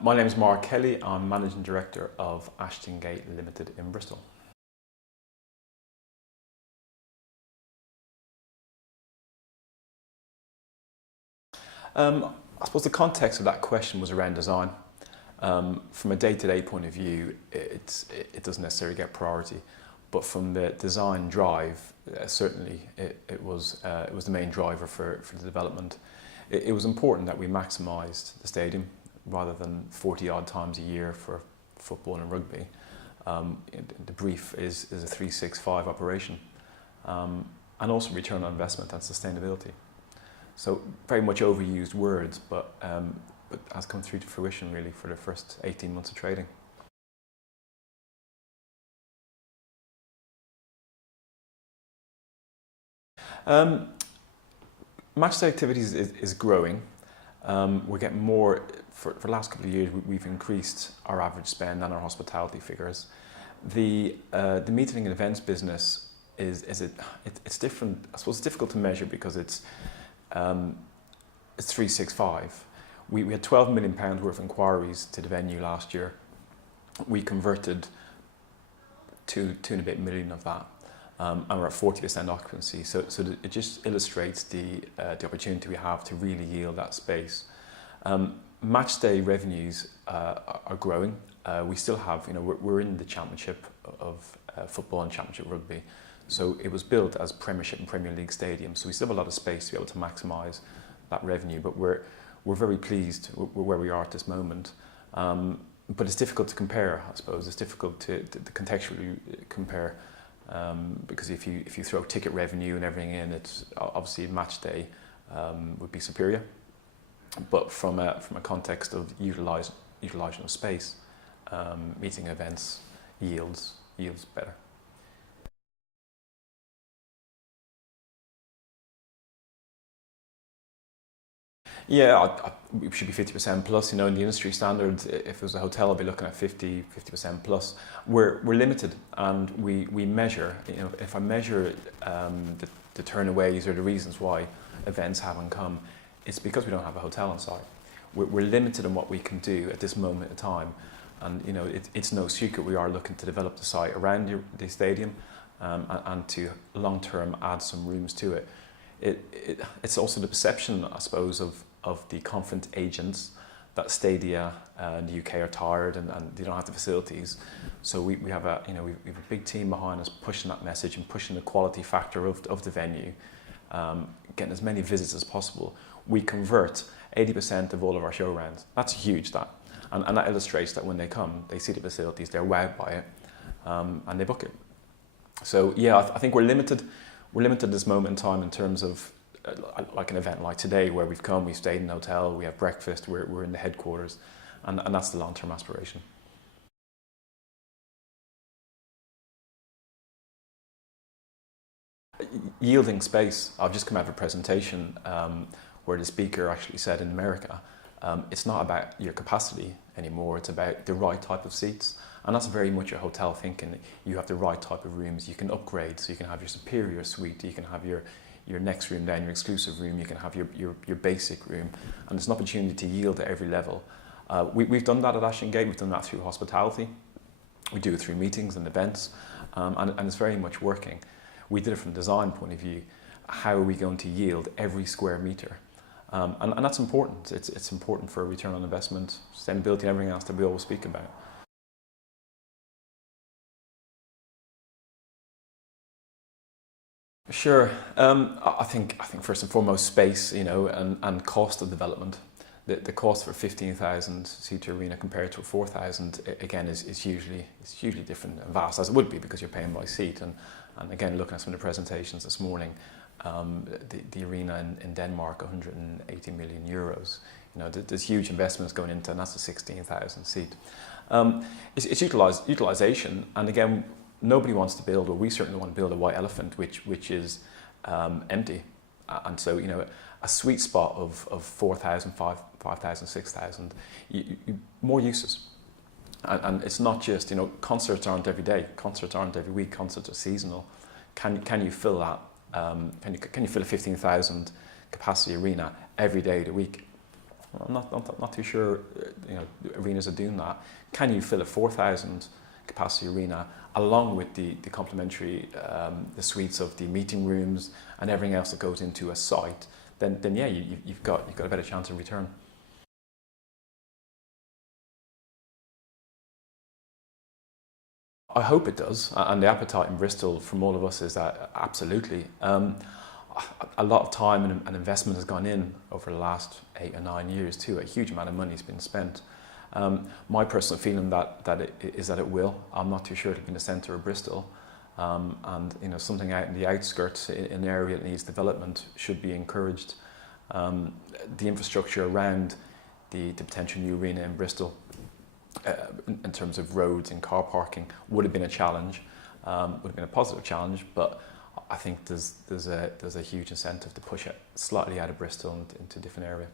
My name is Mark Kelly. I'm Managing Director of Ashton Limited in Bristol. I suppose the context of that question was around design. From a day-to-day point of view, it doesn't necessarily get priority, but from the design drive, certainly it was the main driver for the development. It was important that we maximised the stadium rather than 40 odd times a year for football and rugby. The brief is a 365 operation, and also return on investment and sustainability. So very much overused words, but has come through to fruition really for the first 18 months of trading. Matchday activities is growing. We're getting more. For the last couple of years, we've increased our average spend and our hospitality figures. The meeting and events business it's different. I suppose it's difficult to measure because it's 365. We had £12 million worth of inquiries to the venue last year. We converted two and a bit million of that, and we're at 40% occupancy. So it just illustrates the opportunity we have to really yield that space. Matchday revenues are growing. We still have, we're in the championship of football and championship rugby. So it was built as Premiership and Premier League stadiums. So we still have a lot of space to be able to maximise that revenue. But we're very pleased with where we are at this moment. But it's difficult to compare, I suppose. It's difficult to contextually compare because if you throw ticket revenue and everything in, it's obviously Matchday would be superior. But from a context of utilising of space, meeting events yields better. Yeah, we should be 50% plus. In the industry standard, if it was a hotel, I'd be looking at 50% plus. We're limited, and we measure. If I measure the turnaways or the reasons why events haven't come, it's because we don't have a hotel on site. We're limited in what we can do at this moment in time, and it's no secret we are looking to develop the site around the stadium and to long term add some rooms to it. It's also the perception, I suppose, of the conference agents that stadia in the UK are tired and they don't have the facilities. So we have a big team behind us pushing that message and pushing the quality factor of the venue, getting as many visits as possible. We convert 80% of all of our show rounds. That's huge, that. And that illustrates that when they come, they see the facilities, they're wowed by it, and they book it. So yeah, I think we're limited. We're limited at this moment in time in terms of like an event like today where we've stayed in a hotel, we have breakfast, we're in the headquarters, and that's the long-term aspiration. Yielding space. I've just come out of a presentation where the speaker actually said in America, it's not about your capacity anymore, it's about the right type of seats. And that's very much a hotel thinking. You have the right type of rooms, you can upgrade, so you can have your superior suite, you can have your next room down, your exclusive room, you can have your basic room, and it's an opportunity to yield at every level. We've done that at Ashton Gate, we've done that through hospitality, we do it through meetings and events, and it's very much working. We did it from a design point of view. How are we going to yield every square metre? And that's important. It's important for return on investment, sustainability, and everything else that we always speak about. Sure. I think first and foremost space, and cost of development. The cost for a 15,000 seat arena compared to a 4,000 again is hugely different and vast, as it would be because you're paying by seat. And again, looking at some of the presentations this morning, the arena in Denmark, 180 million euros. There's huge investments going into, and that's a 16,000 seat. It's utilisation, and again, nobody wants to build, or we certainly want to build a white elephant which is empty. And so, a sweet spot of 4,000, 5,000, 6,000, more uses. And it's not just, concerts aren't every day, concerts aren't every week, concerts are seasonal. Can you fill that? Can you fill a 15,000 capacity arena every day of the week? I'm not too sure. Arenas are doing that. Can you fill a 4,000 capacity arena along with the complementary the suites of the meeting rooms and everything else that goes into a site? Then yeah, you've got a better chance of return. I hope it does, and the appetite in Bristol from all of us is that absolutely. A lot of time and investment has gone in over the last 8 or 9 years too. A huge amount of money has been spent. My personal feeling that it will. I'm not too sure it'll be in the centre of Bristol, and something out in the outskirts in an area that needs development should be encouraged. The infrastructure around the potential new arena in Bristol, in terms of roads and car parking, would have been a challenge. Would have been a positive challenge, but I think there's a huge incentive to push it slightly out of Bristol and into a different area.